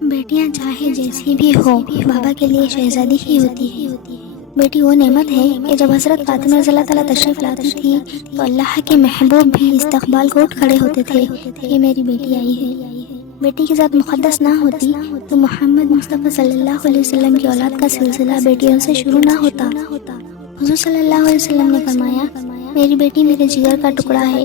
بیٹیاں چاہے جیسی بھی ہو بابا کے لیے شہزادی ہی ہوتی ہے۔ بیٹی وہ نعمت ہے کہ جب حضرت فاطمہ رضی اللہ تعالیٰ تشریف لاتی تھی تو اللہ کے محبوب بھی استقبال کو اٹھ کھڑے ہوتے تھے کہ میری بیٹی آئی ہے۔ بیٹی کی ذات مقدس نہ ہوتی تو محمد مصطفیٰ صلی اللہ علیہ وسلم کی اولاد کا سلسلہ بیٹیوں سے شروع نہ ہوتا۔ حضور صلی اللہ علیہ وسلم نے فرمایا، میری بیٹی میرے جگر کا ٹکڑا ہے۔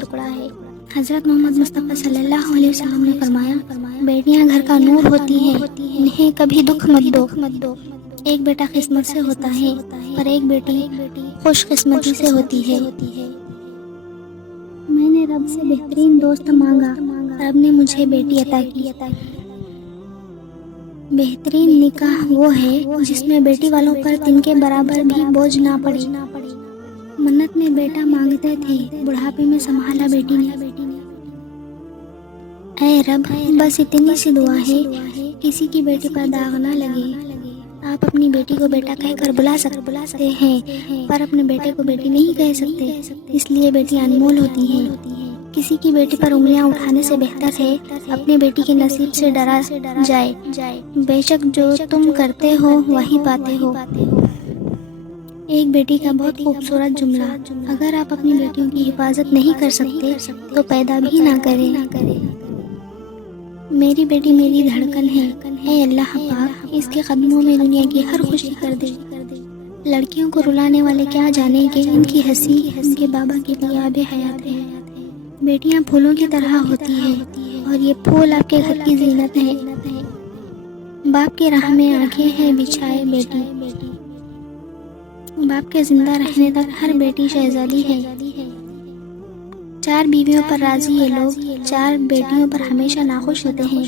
حضرت محمد مصطفیٰ صلی اللہ علیہ وسلم نے فرمایا، بیٹیاں گھر کا نور ہوتی ہیں، انہیں کبھی دکھ مت دو۔ ایک بیٹا قسمت سے ہوتا ہے اور ایک بیٹی خوش قسمتی سے ہوتی ہے۔ میں نے رب سے بہترین دوست مانگا، رب نے مجھے بیٹی عطا کی۔ بہترین نکاح وہ ہے جس میں بیٹی والوں پر تن کے برابر بھی بوجھ نہ پڑے۔ منت میں بیٹا مانگتے تھے، بڑھاپے میں سنبھالا بیٹی نے۔ اے رب، بس اتنی سی دعا ہے، کسی کی بیٹی پر داغ نہ لگے۔ آپ اپنی بیٹی کو بیٹا کہہ کر بلا سکتے ہیں پر اپنے بیٹے کو بیٹی نہیں کہہ سکتے، اس لیے بیٹی انمول ہوتی ہیں۔ کسی کی بیٹی پر انگلیاں اٹھانے سے بہتر ہے اپنی بیٹی کے نصیب سے ڈرا جائے، بے شک جو تم کرتے ہو وہی پاتے ہو۔ ایک بیٹی کا بہت خوبصورت جملہ، اگر آپ اپنی بیٹیوں کی حفاظت نہیں کر سکتے تو پیدا بھی نہ کریں۔ میری بیٹی میری دھڑکن ہے، اے اللہ پاک اس کے قدموں میں دنیا کی ہر خوشی کر دے۔ لڑکیوں کو رلانے والے کیا جانے کہ ان کی ہنسی ان کے بابا کے لیے آب حیات ہے۔ بیٹیاں پھولوں کی طرح ہوتی ہیں اور یہ پھول آپ کے گھر کی زینت ہے۔ باپ کے راہ میں آنکھیں ہیں بچھائے بیٹی، باپ کے زندہ رہنے تک ہر بیٹی شہزادی ہے۔ 4 بیویوں پر راضی یہ لوگ 4 بیٹیوں پر ہمیشہ ناخوش ہوتے ہیں۔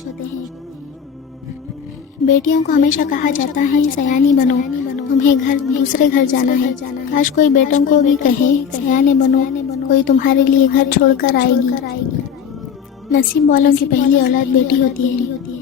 بیٹیوں کو ہمیشہ کہا جاتا ہے سیانی بنو، تمہیں دوسرے گھر جانا ہے۔ کاش کوئی بیٹوں کو بھی کہے سیانے بنو، کوئی تمہارے لیے گھر چھوڑ کر آئے گی۔ نصیب والوں کی پہلی اولاد بیٹی ہوتی ہے۔